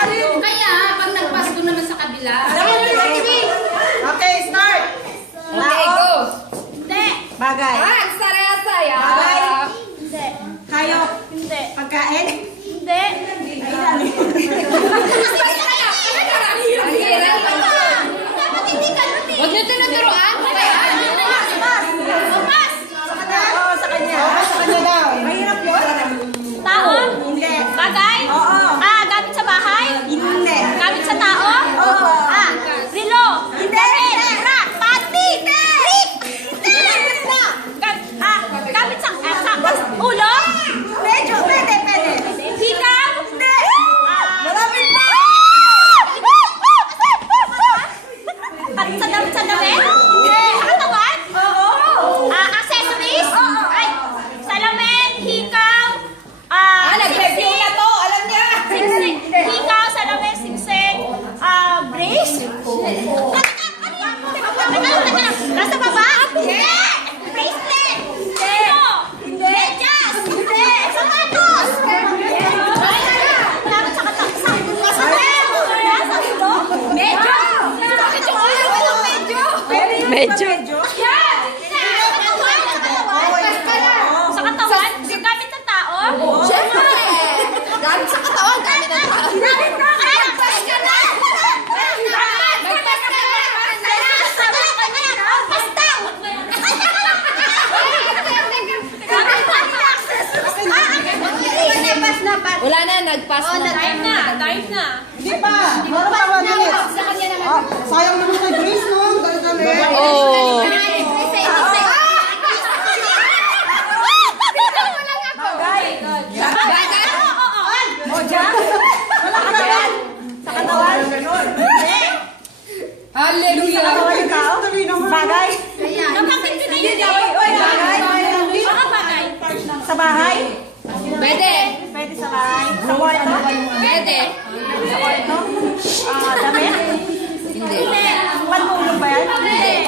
Kaya, pag nagpasko naman sa kabila. Okay, start. Okay, go. Hindi. Bagay. Ah, saya-saya. Bagay. Hindi. Kayo. Hindi. Pagkain. Hindi. Huwag niyo tinuturuan. Oo, sa kanya. Sa kanya daw. Mahirap yun. Tao? Hindi. Bagay? Oo. Gamit sa bahay? Hindi. Gamit sa tao? Oo. Rilo? Hindi. Damit? Bra? Panty? Brick? Gamit sa ulo? Medyo. Pwede. Hikaw? Hindi. Malapit pa. Sa damit? Hindi. Sa katawan? Oo. Accessories? Ay, salamin, hikaw, Nag-review na to. Alam niya. singsing, hikaw, salamin, singsing, brace? Teka. Nasa baba? Hindi! Bracelet! Hindi! Medyas! Hindi! Sapatos! Dapat sa katawan. Sa ulo? Medyo! Bakit yung ulo walang medyo? Medyo. Yan! Sa katawan? Gamit ng tao? Siyempre. Gamit sa katawan. Gamit ang tao. Gamit na! Nagpas ka na! Wala na, nag-pass na. Time na. Hindi pa. Meron pa 1 minute. Sayang naman kay Grace, no? Dali-dali. Oh. O, dyan. Wala ka naman. Sa katawan. Hallelujah. Katawan yung tao. Bagay. Napakit ko na yun. Bagay. Baka bagay. Sa bahay. Pwede. Pwede sa bahay. Sa kwarto. Pwede. Sa kwarto. Damit. Hindi. Pantulog ba yan? Hindi.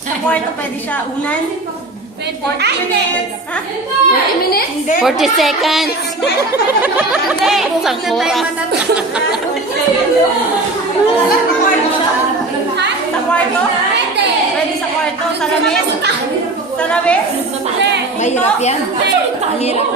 Sa kwarto pwede siya. Unan. Pwede. Ay, hindi. Ha? 40 minutes? Hindi. 40 seconds. Hindi. Isang oras. Sa kwarto? Pwede. Pwede sa kwarto. Sa labis? Sa labis? Mahirap yan. Hindi. Ang hirap.